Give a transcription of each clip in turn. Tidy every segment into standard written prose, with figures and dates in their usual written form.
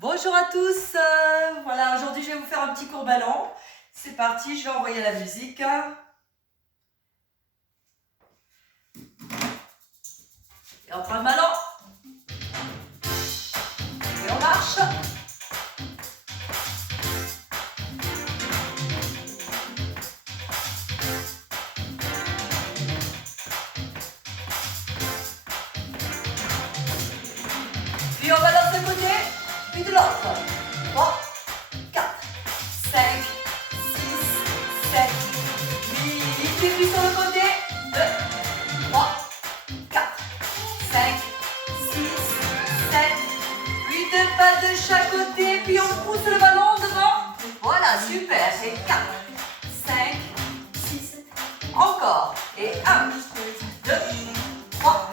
Bonjour à tous, voilà, aujourd'hui je vais vous faire un petit court ballon. C'est parti, je vais envoyer la musique. Et on prend le ballon. Et on marche. Puis on balance d'un côté, puis de l'autre. 3, 4, 5, 6, 7, 8. Et puis sur le côté. 2, 3, 4, 5, 6, 7, 8. Deux pas de chaque côté. Puis on pousse le ballon devant. Voilà, super. Et 4, 5, 6. Encore. Et 1, 2, 3,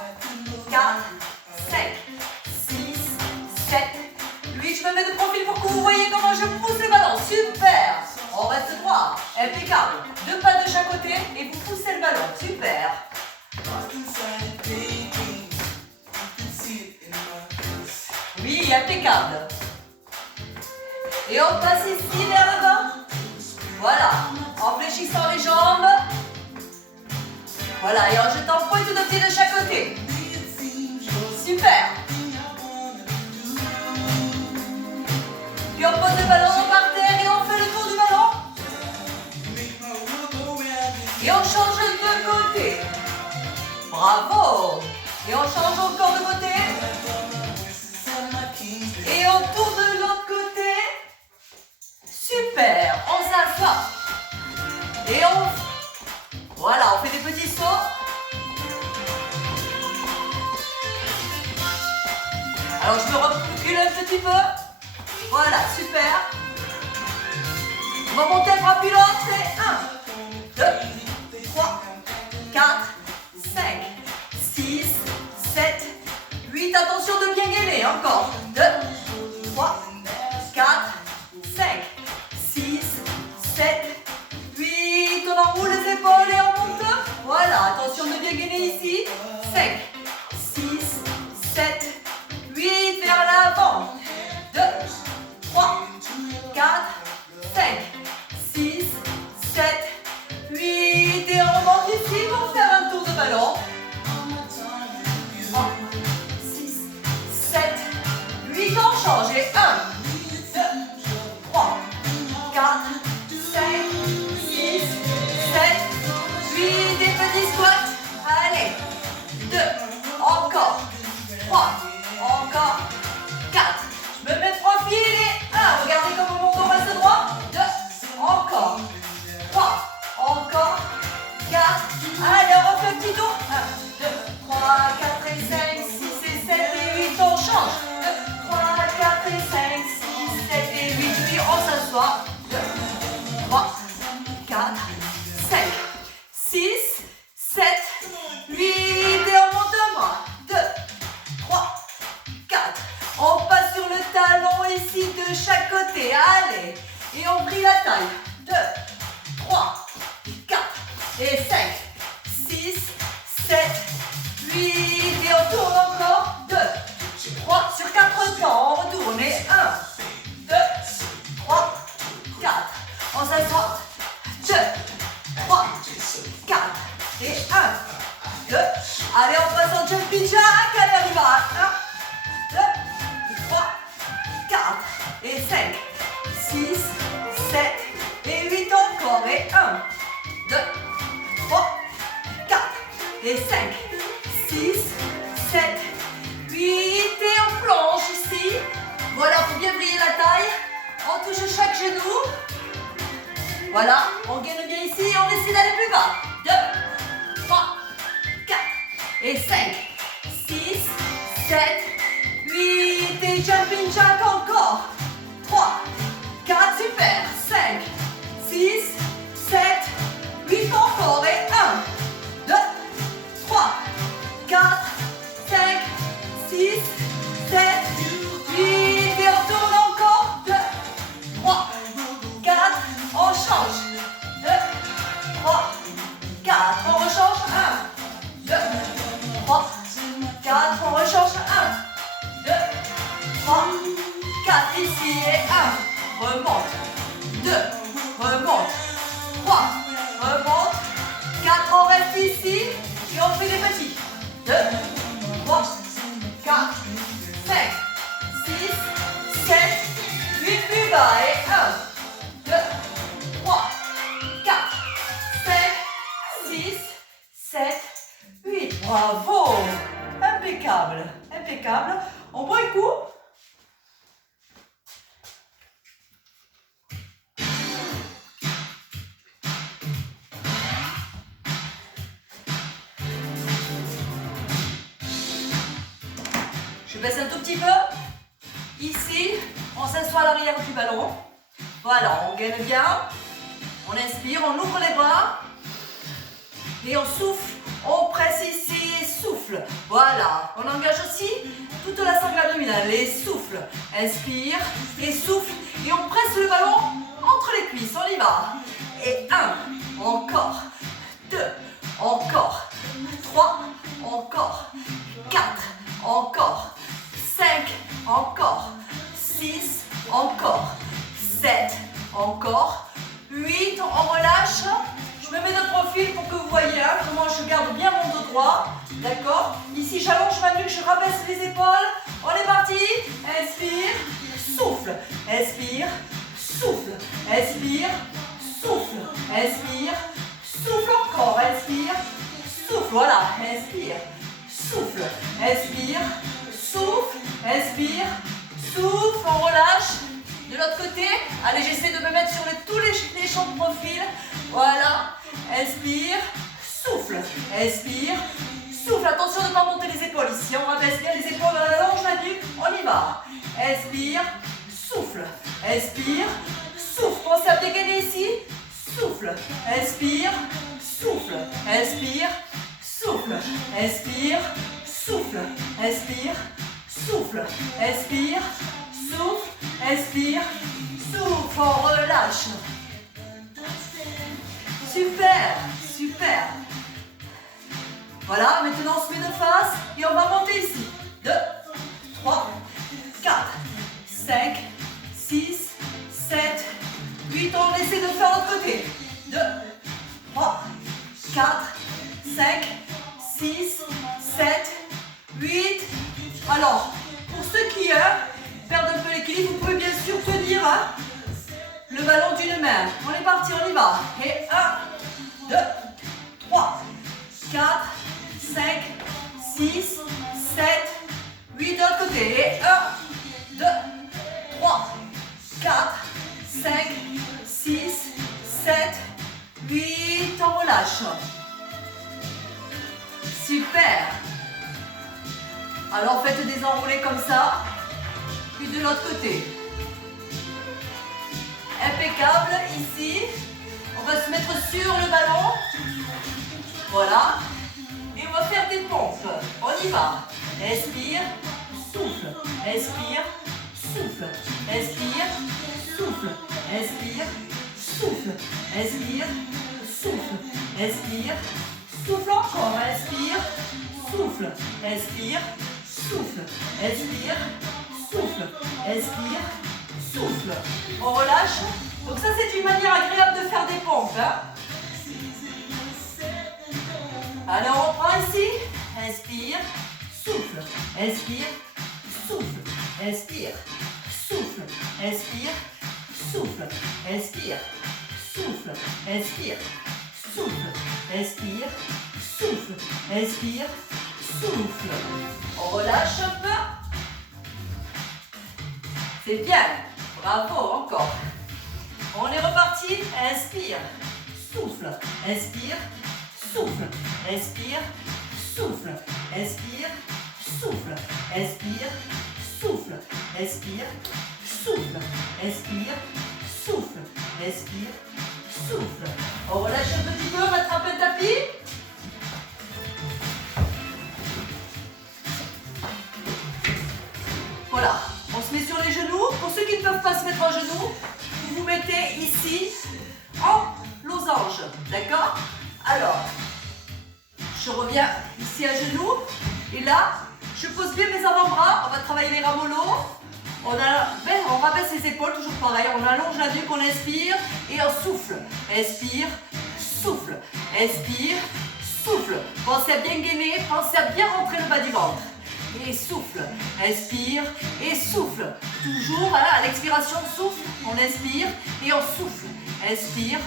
4, 5. 7, 8, je me mets de profil pour que vous voyez comment je pousse le ballon. Super. On reste droit. Impeccable. Deux pas de chaque côté et vous poussez le ballon. Super. Oui, impeccable. Et on passe ici vers l'avant. Voilà. En fléchissant les jambes. Voilà. Et en jetant pointe de pied de chaque côté. Super. Puis on pose le ballon par terre et on fait le tour du ballon. Et on change de côté. Bravo. Et on change encore de côté. Et on tourne de l'autre côté. Super. On s'assoit. Et voilà, on fait des petits sauts. Alors je me recule un petit peu. Voilà, super. On va monter un pilote. C'est 1, 2, 3, 4, 5, 6, 7, 8. Attention de bien gainer. Encore. 2, 3, 4, 5, 6, 7, 8. On enroule les épaules et on monte. Voilà, attention de bien gainer ici. 5, 6, 7, 8. Vers l'avant. 2, 3, 4, 5, 6, 7, 8. Et on remonte ici pour faire un tour de ballon. 3, 6, 7, 8. On change. Et 1, 2, 3, 4, 5, 6, 7, 8. Des petits squats. Allez. 2. Encore. 3. Encore. 4. Je me mets de profil et 1. Regardez comment mon dos reste droit. 2. Encore. 3. Encore. 4. Allez, on refait un petit tour. 1, 2, 3, 4 et 5, 6 et 7 et 8. On change. 2, 3, 4 et 5, 6, 7 et 8. Puis on s'assoit. 2, 3, 4, 5, 6, 7, 8. Et on monte un bras. 2, 3, 4. On passe sur le talon ici de chaque côté. Allez. Et on brille la taille. 2, 3, 4 et 5, 6, 7, 8. Et on tourne encore. 2, 3 sur 4 temps. On retourne. Et 1, 2, 3, 4. On s'assoit. 2, 3, 4 et 1, 2. Allez, on passe en jumping jack. Allez, on y va. 1, 2, 3, 4 et 5, 6, 7 et 8 encore. Et 1, 2, 3, 4 et 5, 6, 7, 8. Et on plonge ici. Voilà, pour bien briller la taille. On touche chaque genou. Voilà, on gagne bien ici et on essaie d'aller plus bas. 2, 3, 4 et 5, 6, 7, 8. Et jumping jack encore. 3, 4, super. 5, 6, 7, 8 encore. Et 1, 2, 3, 4, 4 ici et 1. Remonte. 2. Remonte. 3. Remonte. 4. On reste ici. Et on fait des petits. 2, 3, 4, 5, 6, 7, 8 plus bas. Et 1, 2, 3, 4, 5, 6, 7, 8. Bravo. Impeccable. Impeccable. On boit un coup. Je baisse un tout petit peu. Ici, on s'assoit à l'arrière du ballon. Voilà, on gaine bien. On inspire, on ouvre les bras. Et on souffle. On presse ici et souffle. Voilà, on engage aussi toute la sangle abdominale. Et souffle. Inspire et souffle. Et on presse le ballon entre les cuisses. On y va. Et 1, encore. 2, encore. 3, encore. 4, encore. 5, encore. 6, encore. 7, encore. 8, on relâche. Je me mets de profil pour que vous voyez comment je garde bien mon dos droit. D'accord? Ici, j'allonge ma nuque, je rabaisse les épaules. On est parti. Inspire, souffle. Inspire, souffle. Inspire, souffle. Inspire, souffle encore. Inspire, souffle. Voilà. Inspire, souffle. Inspire, souffle. Inspire, souffle. On relâche. De l'autre côté, allez, j'essaie de me mettre sur tous les champs de profil. Voilà. Inspire, souffle. Inspire, souffle. Attention de ne pas monter les épaules ici. On rabaisse bien les épaules, on allonge la nuque. On y va. Inspire, souffle. Inspire, souffle. Pensez à dégainer ici. Souffle. Inspire, souffle. Inspire, souffle. Inspire, souffle. Inspire, souffle. Inspire, souffle. Inspire, souffle. On relâche. Super, super. Voilà, maintenant on se met de face et on va monter ici. 2, 3, 4, 5, 6, 7, 8. On essaie de faire l'autre côté. 2, 3, 4, 5, 6, 7, 8. Alors, pour ceux qui perdent un peu l'équilibre, vous pouvez bien sûr tenir le ballon d'une main. On est parti, on y va. Et 1, 2, 3, 4, 5, 6, 7, 8 de l'autre côté. Et 1, 2, 3, 4, 5, 6, 7, 8. On relâche. Super. Alors faites des enroulés comme ça. Puis de l'autre côté. Impeccable. Ici, on va se mettre sur le ballon. Voilà. Et on va faire des pompes. On y va. Inspire, souffle. Inspire, souffle. Inspire, souffle. Inspire, souffle. Inspire, souffle. Inspire, souffle encore. Inspire, souffle. Inspire, souffle. Inspire, souffle. Inspire, souffle. On relâche. Donc ça, c'est une manière agréable de faire des pompes. Alors, on prend ici. Inspire, souffle. Inspire, souffle. Inspire, souffle. Inspire, souffle. Inspire, souffle. Inspire, souffle. Inspire, souffle. Inspire, souffle. On relâche un peu. C'est bien. Bravo, encore. On est reparti. Inspire, souffle. Inspire, souffle. Inspire, souffle. Inspire, souffle. Inspire, souffle. Inspire, souffle. Inspire, souffle. Inspire, souffle. On relâche un petit peu, on rattrape le tapis. Voilà, on se met sur les genoux. Pour ceux qui ne peuvent pas se mettre en genoux, vous vous mettez ici en losange. D'accord? Alors, je reviens ici à genoux. Et là, je pose bien mes avant-bras. On va travailler les ramollos. On rabaisse les épaules, toujours pareil. On allonge la nuque, on inspire et on souffle. Inspire, souffle. Inspire, souffle. Pensez à bien gainer, pensez à bien rentrer le bas du ventre. Et souffle. Inspire et souffle. Toujours voilà, à l'expiration, souffle. On inspire et on souffle. Inspire,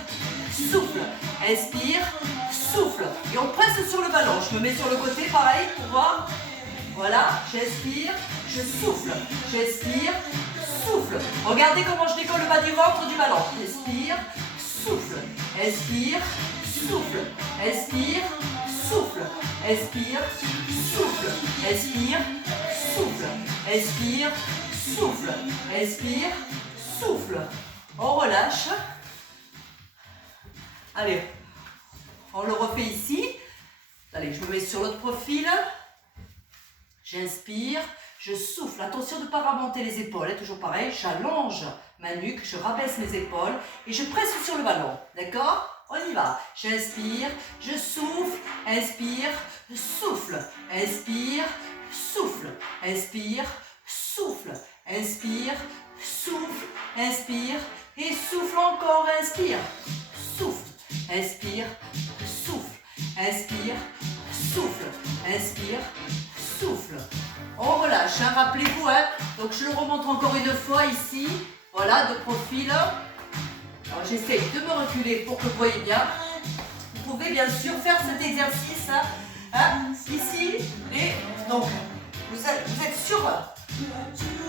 souffle. Inspire, souffle. Et on presse sur le ballon. Je me mets sur le côté, pareil, pour voir. Voilà, j'inspire, je souffle. J'inspire, souffle. Regardez comment je décolle le bas du ventre du ballon. Inspire, souffle. Inspire, souffle. Inspire, souffle. Inspire, souffle. Inspire, souffle. Inspire, souffle. Inspire, souffle. On relâche. Allez, on le refait ici. Allez, je me mets sur l'autre profil. J'inspire, je souffle. Attention de ne pas remonter les épaules. Toujours pareil, j'allonge ma nuque, je rabaisse mes épaules et je presse sur le ballon. D'accord? On y va. J'inspire, je souffle. Inspire, souffle. Inspire, souffle. Inspire, souffle. Inspire, souffle. Inspire et souffle encore. Inspire, souffle. Inspire, souffle. Inspire, souffle. Inspire, souffle. On relâche, hein, rappelez-vous. Hein. Donc je le remonte encore une fois ici. Voilà, de profil. Alors j'essaye de me reculer pour que vous voyez bien. Vous pouvez bien sûr faire cet exercice. Hein, ici, et donc vous êtes sur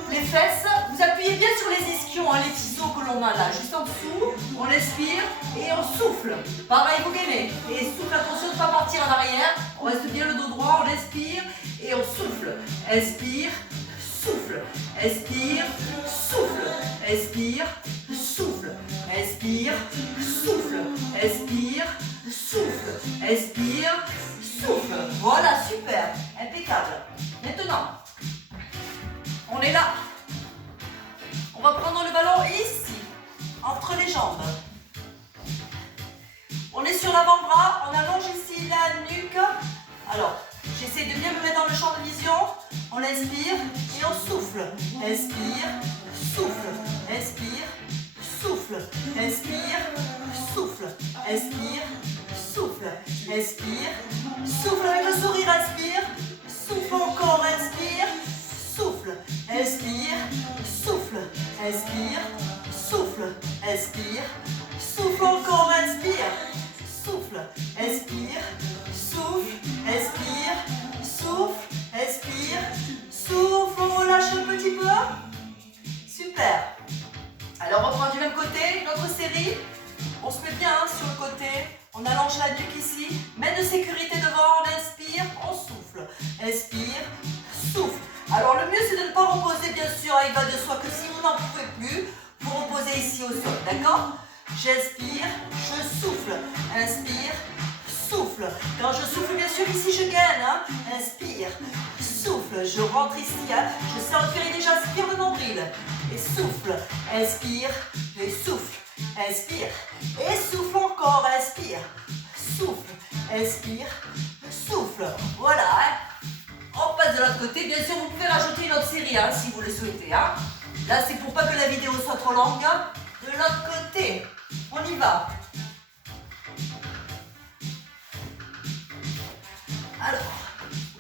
les fesses. Vous appuyez bien sur les ischions, hein, les tissus que l'on a là, juste en dessous. On inspire et on souffle. Pareil, vous gainez. Et souffle, attention de ne pas partir en arrière. On reste bien le dos droit, on inspire et on souffle. Inspire, souffle. Inspire, souffle. Inspire, souffle. Inspire, souffle. Inspire, souffle. Inspire, souffle. Voilà, super. Impeccable. Maintenant, on est là. On va prendre le ballon ici, entre les jambes. On est sur l'avant-bras, on allonge ici la nuque. Alors, j'essaie de bien me mettre dans le champ de vision. On inspire et on souffle. Inspire, souffle. Inspire, souffle. Inspire, souffle. Inspire, souffle. Inspire, souffle avec le sourire. Inspire, souffle encore. Inspire, souffle. Inspire, souffle. Inspire, souffle. Inspire, souffle encore. Inspire, souffle. Inspire, souffle. Inspire, souffle. Inspire, souffle. On relâche un petit peu. Super. Alors on reprend du même côté, une autre série. On se met bien hein, sur le côté. On allonge la nuque ici. Main de sécurité devant. On inspire, on souffle. Inspire, souffle. Alors le mieux c'est de ne pas reposer bien sûr. Il va de soi que si vous n'en pouvez plus, vous reposez ici au sol. D'accord? J'inspire, je souffle. Inspire, souffle. Quand je souffle, bien sûr, ici je gaine. Hein. Inspire, souffle. Je rentre ici. Hein. Je sens respirer déjà. Inspire le nombril. Et souffle. Inspire et souffle. Inspire et souffle encore. Inspire, souffle. Inspire, souffle. Voilà. Hein. On passe de l'autre côté. Bien sûr, vous pouvez rajouter une autre série hein, si vous le souhaitez. Hein. Là, c'est pour pas que la vidéo soit trop longue. Hein. De l'autre côté. On y va. Alors,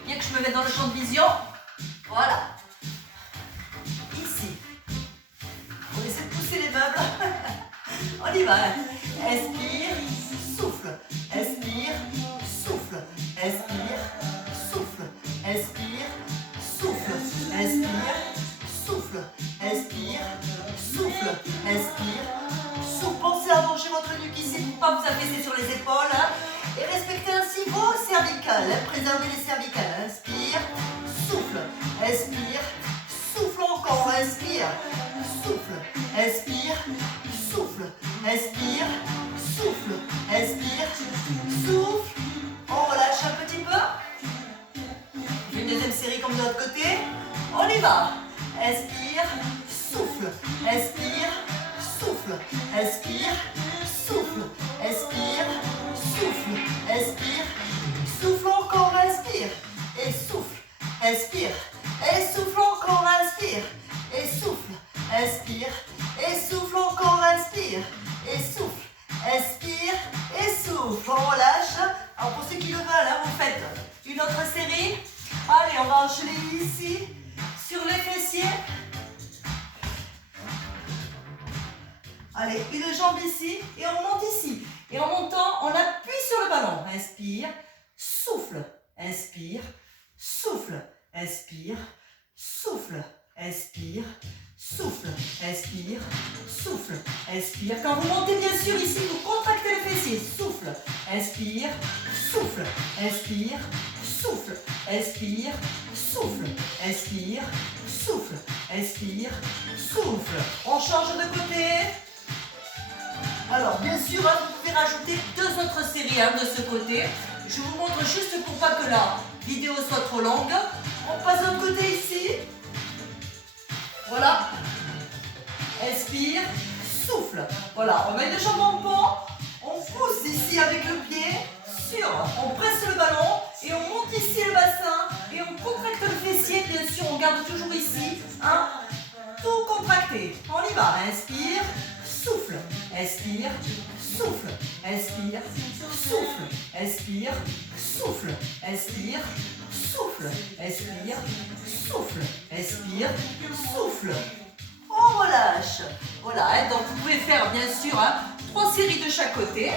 bien que je me mette dans le champ de vision. Voilà. Ici. On essaie de pousser les meubles. On y va. Inspire, souffle. Inspire, souffle. Inspire, souffle. Inspire, souffle. Inspire, souffle. Inspire, souffle. Inspire, souffle. Pensez à allonger votre nuque ici pour ne pas vous affaisser sur les épaules. Hein. Et respectez ainsi vos cervicales. Hein. Préservez les cervicales. Inspire, souffle. Inspire, souffle encore. Inspire, souffle. Inspire, souffle. Inspire, souffle. Inspire, souffle. On relâche un petit peu. Une deuxième série comme de l'autre côté. On y va. Inspire, souffle. Inspire, souffle. Inspire, souffle. Inspire, souffle. Inspire, souffle encore. Inspire et souffle. Inspire et souffle encore. Inspire et souffle. Inspire. expire, et souffle encore, inspire, et souffle, expire, et souffle, on relâche. Alors pour ceux qui le veulent, hein, vous faites une autre série. Allez, on va enchaîner ici, sur les fessiers. Allez, une jambe ici, et on monte ici. Et en montant, on appuie sur le ballon. Inspire, souffle, inspire, souffle, inspire, souffle, inspire, souffle, inspire, souffle, inspire. Quand vous montez, bien sûr, ici, vous contractez les fessiers. Souffle, inspire, souffle, inspire, souffle, inspire, souffle, inspire, souffle, inspire, souffle. On change de côté. Alors, bien sûr, hein, vous pouvez rajouter 2 autres séries hein, de ce côté. Je vous montre juste pour pas que la vidéo soit trop longue. On passe de l'autre côté ici. Voilà. Inspire, souffle. Voilà, on met les jambes en pont. On pousse ici avec le pied. On presse le ballon et on monte ici le bassin. Et on contracte le fessier. Bien sûr, on garde toujours ici. Hein, tout contracté. On y va. Inspire. Souffle, expire, souffle, expire, souffle, expire, souffle, expire, souffle, expire, souffle, expire, souffle. On relâche. Voilà, hein, donc vous pouvez faire bien sûr hein, 3 séries de chaque côté.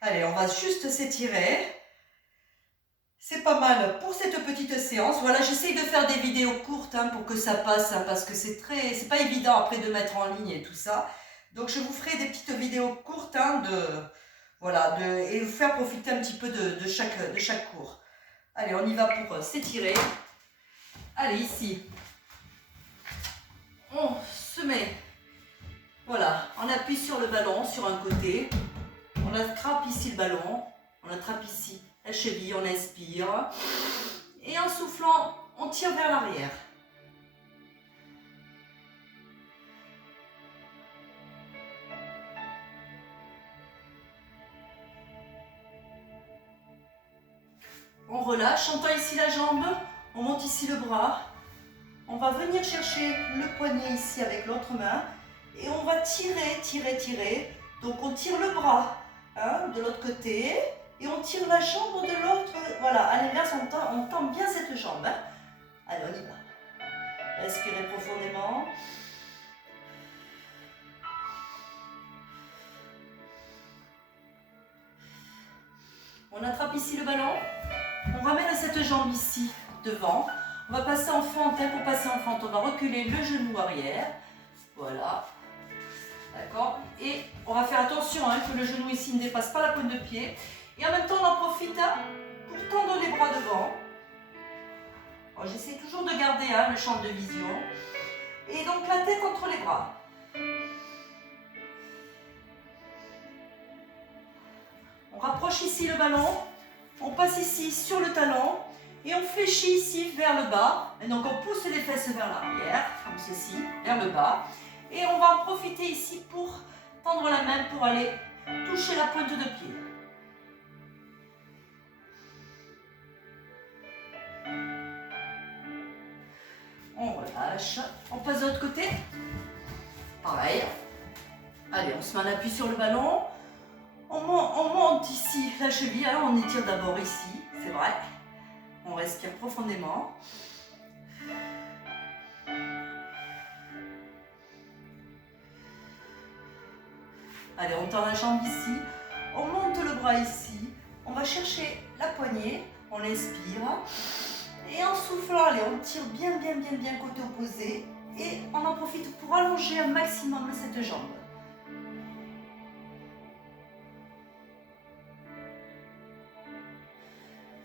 Allez, on va juste s'étirer. C'est pas mal pour cette petite séance. Voilà, j'essaye de faire des vidéos courtes hein, pour que ça passe, hein, parce que c'est pas évident après de mettre en ligne et tout ça. Donc je vous ferai des petites vidéos courtes hein, et vous faire profiter un petit peu de chaque cours. Allez, on y va pour s'étirer. Allez, ici, on se met, voilà, on appuie sur le ballon, sur un côté. On attrape ici le ballon, on attrape ici la cheville, on inspire. Et en soufflant, on tire vers l'arrière. On relâche, on tend ici la jambe, on monte ici le bras. On va venir chercher le poignet ici avec l'autre main. Et on va tirer, tirer, tirer. Donc on tire le bras hein, de l'autre côté. Et on tire la jambe de l'autre. Voilà, à l'inverse, on tend bien cette jambe. Hein. Allez, on y va. Respirez profondément. On attrape ici le ballon. On ramène cette jambe ici, devant. On va passer en fente. Hein, pour passer en fente, on va reculer le genou arrière. Voilà. D'accord. Et on va faire attention hein, que le genou ici ne dépasse pas la pointe de pied. Et en même temps, on en profite hein, pour tendre les bras devant. J'essaie toujours de garder hein, le champ de vision. Et donc la tête entre les bras. On rapproche ici le ballon. On passe ici sur le talon. Et on fléchit ici vers le bas. Et donc on pousse les fesses vers l'arrière, comme ceci, vers le bas. Et on va en profiter ici pour tendre la main pour aller toucher la pointe de pied. On relâche. On passe de l'autre côté. Pareil. Allez, on se met en appui sur le ballon. On monte ici la cheville. Alors on étire d'abord ici, c'est vrai. On respire profondément. Allez, on tend la jambe ici. On monte le bras ici. On va chercher la poignée. On inspire. Et en soufflant, allez, on tire bien, bien, bien, bien côté opposé. Et on en profite pour allonger un maximum cette jambe.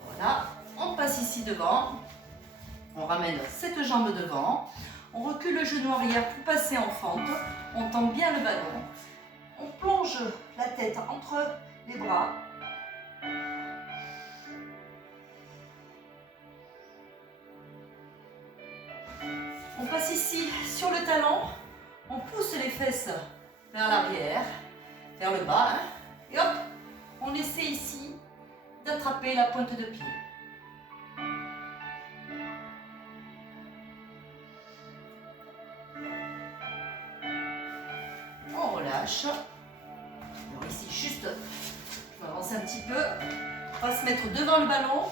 Voilà, on passe ici devant. On ramène cette jambe devant. On recule le genou arrière pour passer en fente. On tend bien le ballon. On plonge la tête entre les bras. On passe ici sur le talon, on pousse les fesses vers l'arrière, vers le bas, hein, et hop, on essaie ici d'attraper la pointe de pied. relâche. Alors ici, juste, je vais avancer un petit peu. On va se mettre devant le ballon.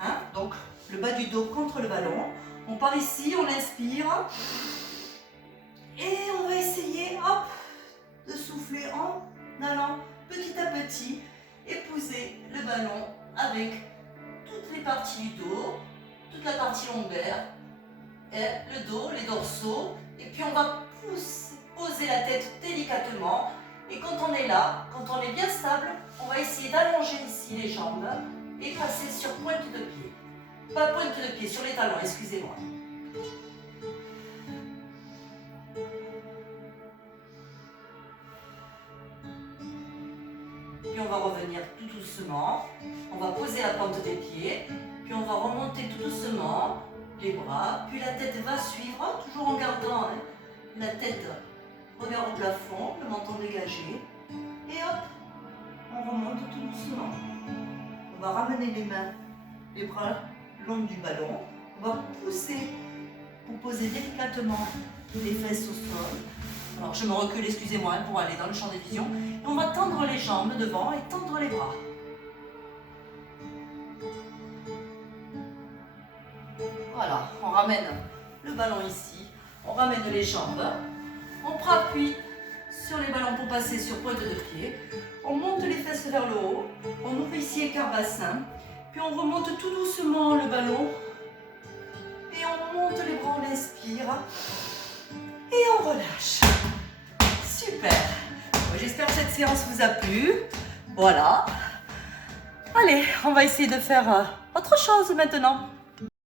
Hein? Donc, le bas du dos contre le ballon. On part ici, on inspire. Et on va essayer, hop, de souffler en allant petit à petit épouser le ballon avec toutes les parties du dos, toute la partie lombaire, et le dos, les dorsaux. Et puis on va poser la tête délicatement. Et quand on est là, quand on est bien stable, on va essayer d'allonger ici les jambes et passer sur pointe de pied. Pas pointe de pied, sur les talons, excusez-moi. Puis on va revenir tout doucement. On va poser la pointe des pieds. Puis on va remonter tout doucement les bras. Puis la tête va suivre, toujours en gardant la tête regard au plafond, le menton dégagé. Et hop, on remonte tout doucement. On va ramener les mains, les bras long du ballon. On va pousser pour poser délicatement les fesses au sol. Alors je me recule, excusez-moi, pour aller dans le champ de vision. Et on va tendre les jambes devant et tendre les bras. Voilà, on ramène le ballon ici. On ramène les jambes. On prend appui sur les ballons pour passer sur pointe de pied. On monte les fesses vers le haut. On ouvre ici écart bassin. Puis on remonte tout doucement le ballon. Et on monte les bras, on inspire. Et on relâche. Super. J'espère que cette séance vous a plu. Voilà. Allez, on va essayer de faire autre chose maintenant.